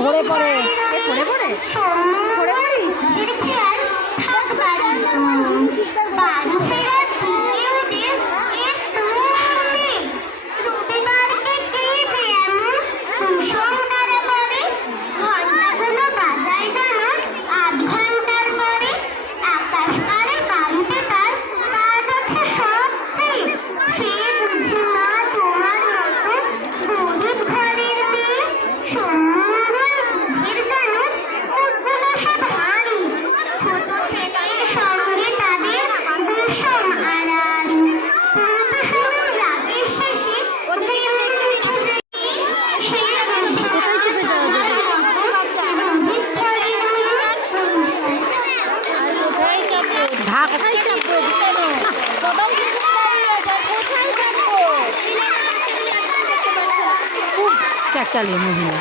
পড়ে পড়ে পড়ে পড়ে চালিয়ে মহিলা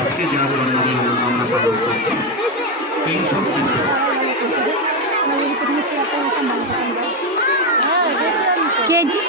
আজকে যা জন্মদিন আমরা পালন করছি কেজি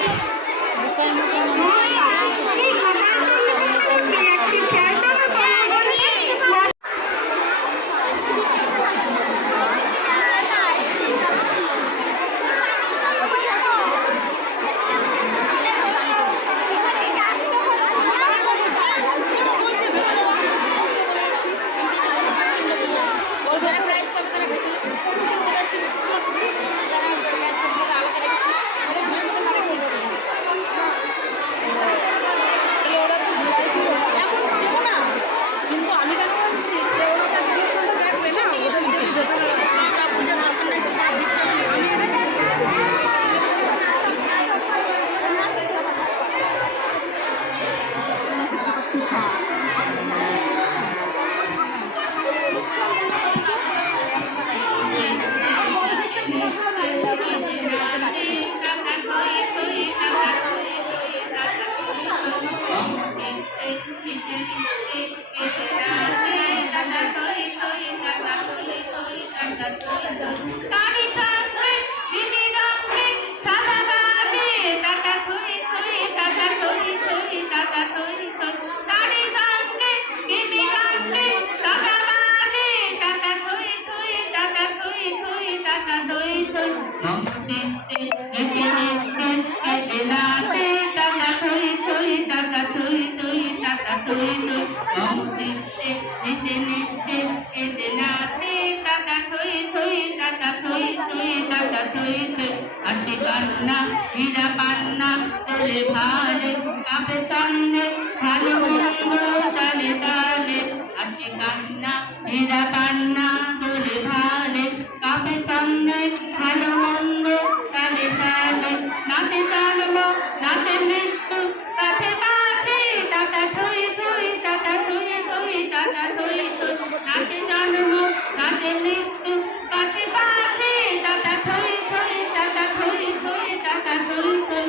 কান্না হীরা পান্না তোলে ভালে কাপে ছন্দে ভালো মন্দ তালে তালে আসে কান্না হীরা পান্না তোলে ভালে কাপে ছন্দে ভালো মন্দ তালে তালে নাচে জন্ম নাচে মৃত্যু কাছে পাছে টাটা থই থই টাটা থই থই টাটা থই থই নাচে জন্ম নাচে মৃত্যু কাছে পাছে টাটা থই থই টাটা থই থই টাটা থই থই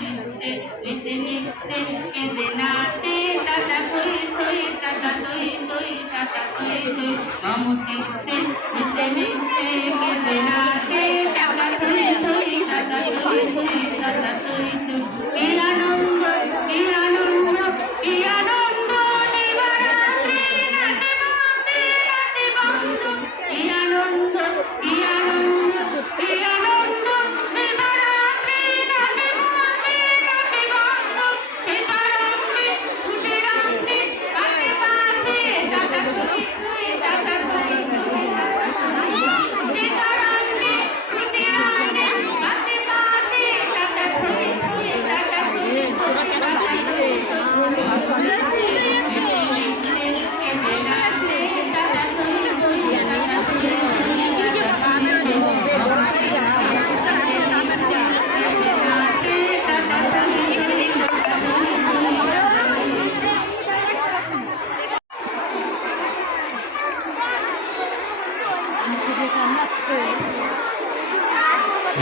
চিনতে এতে নিতে কেঁদে নাচে টাটা থই থই টাটা থই থই টাটা থই থই চিনতে এতে নিতে কেঁদে নাচে টাটা থই থই টাটা থই থই টাটা থই থই কি আনন্দ কি আনন্দ কি আনন্দ দিবারাত্রি নাচে মতে রাতে বন্ধ কি আনন্দ কি আনন্দ কি আনন্দ দিবারাত্রি নাচে মতে রাতে বন্ধ সীতারাত্রি ছুটিরাত্রি কাছে কাছে টাটা থই থই টাটা থই থই সীতারাত্রি ছুটিরাত্রি কাছে কাছে টাটা থই থই টাটা থই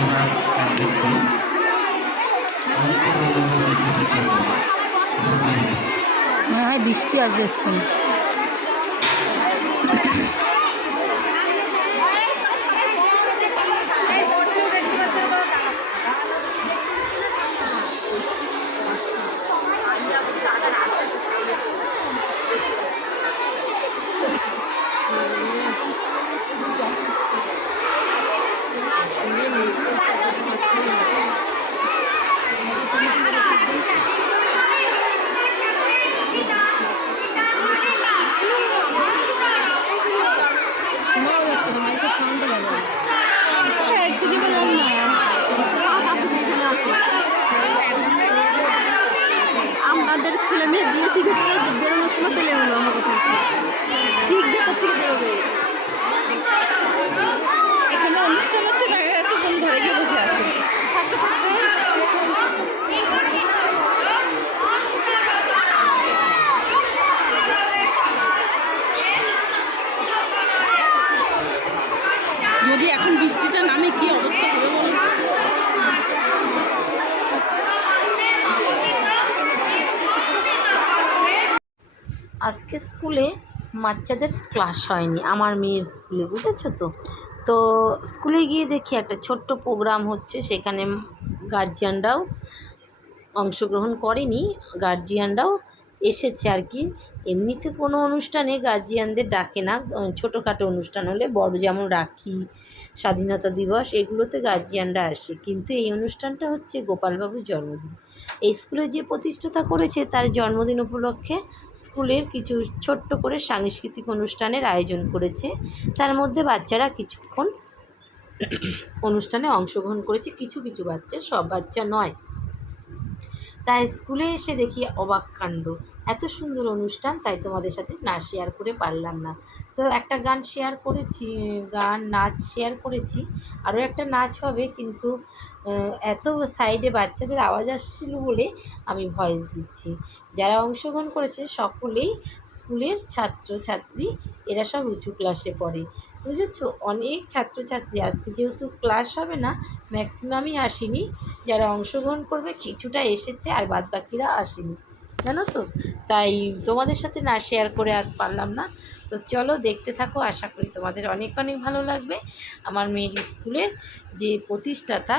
এবার এক ব্যক্তি মনে হয় বৃষ্টি আসবে এক্ষুনি। খুঁজে পেলাম না। আমাদের ছেলে মেয়ে দিয়ে শিখে বেরোনোর সময় ফেলে হলো আমার কথা। ঠিক দেখতে থেকে বেরোবে। এখানে অনুষ্ঠান হচ্ছে, দেখা যাচ্ছে কোন ঘরে গিয়ে বসে আছে। যদি এখন বৃষ্টিটা নামে কি অবস্থা হবে বলো। আজকে স্কুলে বাচ্চাদের ক্লাস হয়নি, আমার মেয়ের স্কুলে, বুঝেছো তো। তো স্কুলে গিয়ে দেখি একটা ছোট্ট প্রোগ্রাম হচ্ছে, সেখানে গার্জিয়ানরাও অংশগ্রহণ করেনি, গার্জিয়ানরাও এসেছে আর কি। এমনিতে কোনো অনুষ্ঠানে গার্জিয়ানদের ডাকে না, ছোটোখাটো অনুষ্ঠান হলে, বড় যেমন রাখি, স্বাধীনতা দিবস, এগুলোতে গার্জিয়ানরা আসে। কিন্তু এই অনুষ্ঠানটা হচ্ছে গোপালবাবুর জন্মদিন। এই স্কুলে যে প্রতিষ্ঠাতা করেছে তার জন্মদিন উপলক্ষে স্কুলের কিছু ছোট্ট করে সাংস্কৃতিক অনুষ্ঠানের আয়োজন করেছে। তার মধ্যে বাচ্চারা কিছুক্ষণ অনুষ্ঠানে অংশগ্রহণ করেছে, কিছু কিছু বাচ্চা, সব বাচ্চা নয়। তাই স্কুলে এসে দেখি অবাক কাণ্ড, এত সুন্দর অনুষ্ঠান, তাই তোমাদের সাথে না শেয়ার করে পারলাম না। তো একটা গান শেয়ার করেছি, নাচ শেয়ার করেছি, আরও একটা নাচ হবে, কিন্তু এত সাইডে বাচ্চাদের আওয়াজ আসছিল বলে আমি ভয়েস দিচ্ছি। যারা অংশগ্রহণ করেছে সকলেই স্কুলের ছাত্রছাত্রী, এরা সব উঁচু ক্লাসে পড়ে, বুঝেছো। অনেক ছাত্রছাত্রী, আজকে যেহেতু ক্লাস হবে না, ম্যাক্সিমামই আসেনি। যারা অংশগ্রহণ করবে কিছুটা এসেছে, আর বাদ বাকিরা আসেনি, জানো তো। তাই তোমাদের সাথে না শেয়ার করে আর পারলাম না। তো চলো দেখতে থাকো, আশা করি তোমাদের অনেক অনেক ভালো লাগবে। আমার মেয়ের স্কুলের যে প্রতিষ্ঠাতা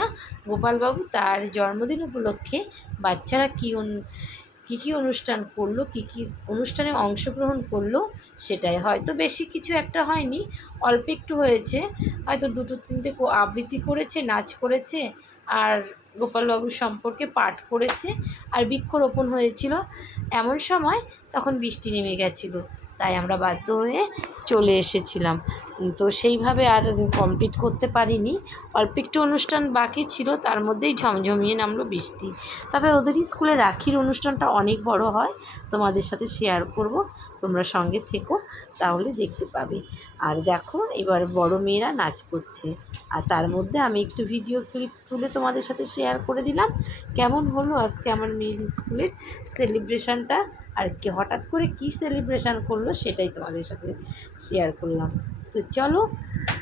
গোপালবাবু, তার জন্মদিন উপলক্ষে বাচ্চারা কী অনুষ্ঠান করলো, কী অনুষ্ঠানে অংশগ্রহণ করলো, সেটাই। হয়তো বেশি কিছু একটা হয়নি, অল্প একটু হয়েছে, হয়তো দুটো তিনটে আবৃত্তি করেছে, নাচ করেছে, আর গোপালবাবুর সম্পর্কে পাঠ করেছে, আর বৃক্ষরোপণ হয়েছিল। এমন সময় তখন বৃষ্টি নেমে গেছিলো, তাই আমরা বাধ্য হয়ে চলে এসেছিলাম। তো সেইভাবে আর কমপ্লিট করতে পারিনি, অল্প একটু অনুষ্ঠান বাকি ছিল, তার মধ্যেই ঝমঝমিয়ে নামলো বৃষ্টি। তবে ওদের স্কুলে রাখির অনুষ্ঠানটা অনেক বড় হয়, তোমাদের সাথে শেয়ার করব, তোমরা সঙ্গে থেকো, তাহলে দেখতে পাবে। আর দেখো এবার বড় মেয়েরা নাচ করছে, আর তার মধ্যে আমি একটু ভিডিও ক্লিপ তুলে তোমাদের সাথে শেয়ার করে দিলাম। কেমন হলো আজকে আমার মেয়ের স্কুলের সেলিব্রেশনটা, আর কি হঠাৎ করে কি সেলিব্রেশন করলো সেটাই তোমাদের সাথে শেয়ার করলাম। তো চলো,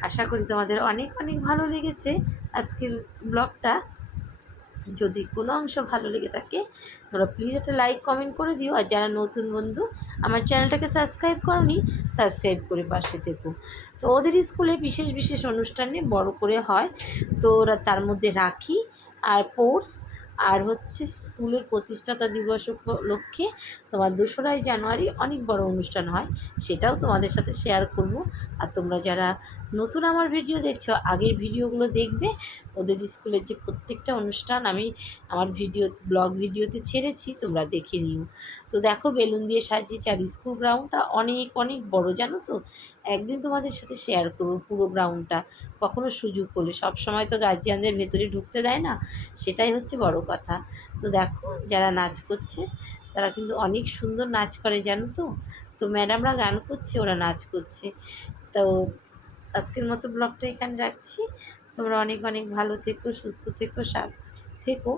আশা করি তোমাদের অনেক অনেক ভালো লেগেছে আজকের ব্লগটা। যদি কোনো অংশ ভালো লেগে থাকে তোমরা প্লিজ একটা লাইক কমেন্ট করে দিও, আর যারা নতুন বন্ধু আমার চ্যানেলটাকে সাবস্ক্রাইব করোনি, সাবস্ক্রাইব করে পাশে থেকো। তো ওদের স্কুলে বিশেষ বিশেষ অনুষ্ঠানে বড় করে হয়, তো ওরা তার মধ্যে রাখি আর স্পোর্টস, আর হচ্ছে স্কুলের প্রতিষ্ঠাতা দিবস উপলক্ষে তোমার 2রা জানুয়ারি অনেক বড় অনুষ্ঠান হয়, সেটাও তোমাদের সাথে শেয়ার করব। আর তোমরা যারা নতুন আমার ভিডিও দেখছো, আগের ভিডিওগুলো দেখবে, ওদের স্কুলের যে প্রত্যেকটা অনুষ্ঠান আমি আমার ব্লগ ভিডিওতে ছেড়েছি, তোমরা দেখে নিও। তো দেখো বেলুন দিয়ে সাজিয়েছি, আর স্কুল গ্রাউন্ডটা অনেক অনেক বড়, জানো তো। একদিন তোমাদের সাথে শেয়ার করবো পুরো গ্রাউন্ডটা, কখনো সুযোগ হলে। সব সময় তো গার্জিয়ানদের ভেতরে ঢুকতে দেয় না, সেটাই হচ্ছে বড় কথা। তো দেখো যারা নাচ করছে তারা কিন্তু অনেক সুন্দর নাচ করে, জানো তো। তো ম্যাডামরা গান করছে, ওরা নাচ করছে। তো আজকের মতো ব্লগটা এখানে রাখছি। তোমরা অনেক অনেক ভালো থেকো, সুস্থ থেকো, থেকো।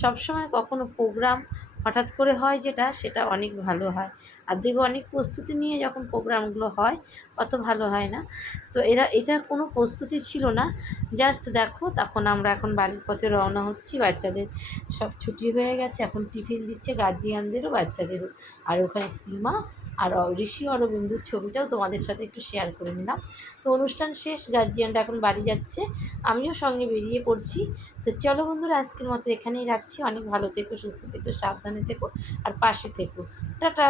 সবসময় কখনো প্রোগ্রাম হঠাৎ করে হয় যেটা, সেটা অনেক ভালো হয়। আর দেখবে অনেক প্রস্তুতি নিয়ে যখন প্রোগ্রামগুলো হয় অত ভালো হয় না। তো এটা কোনো প্রস্তুতি ছিল না, জাস্ট দেখো তখন আমরা এখন বাড়ির পথে রওনা হচ্ছি। বাচ্চাদের সব ছুটি হয়ে গেছে, এখন টিফিন দিচ্ছে গার্জিয়ানদেরও বাচ্চাদেরও। আর ওখানে সীমা আর ঋষি অরবিন্দুর ছবিটাও তোমাদের সাথে একটু শেয়ার করে নিলাম। তো অনুষ্ঠান শেষ, গার্জিয়ানরা এখন বাড়ি যাচ্ছে, আমিও সঙ্গে বেরিয়ে পড়ছি। তো চলো বন্ধুরা, আজকের মতো এখানেই রাখছি। অনেক ভালো থেকো, সুস্থ থেকো, সাবধানে থেকো আর পাশে থেকো। টাটা।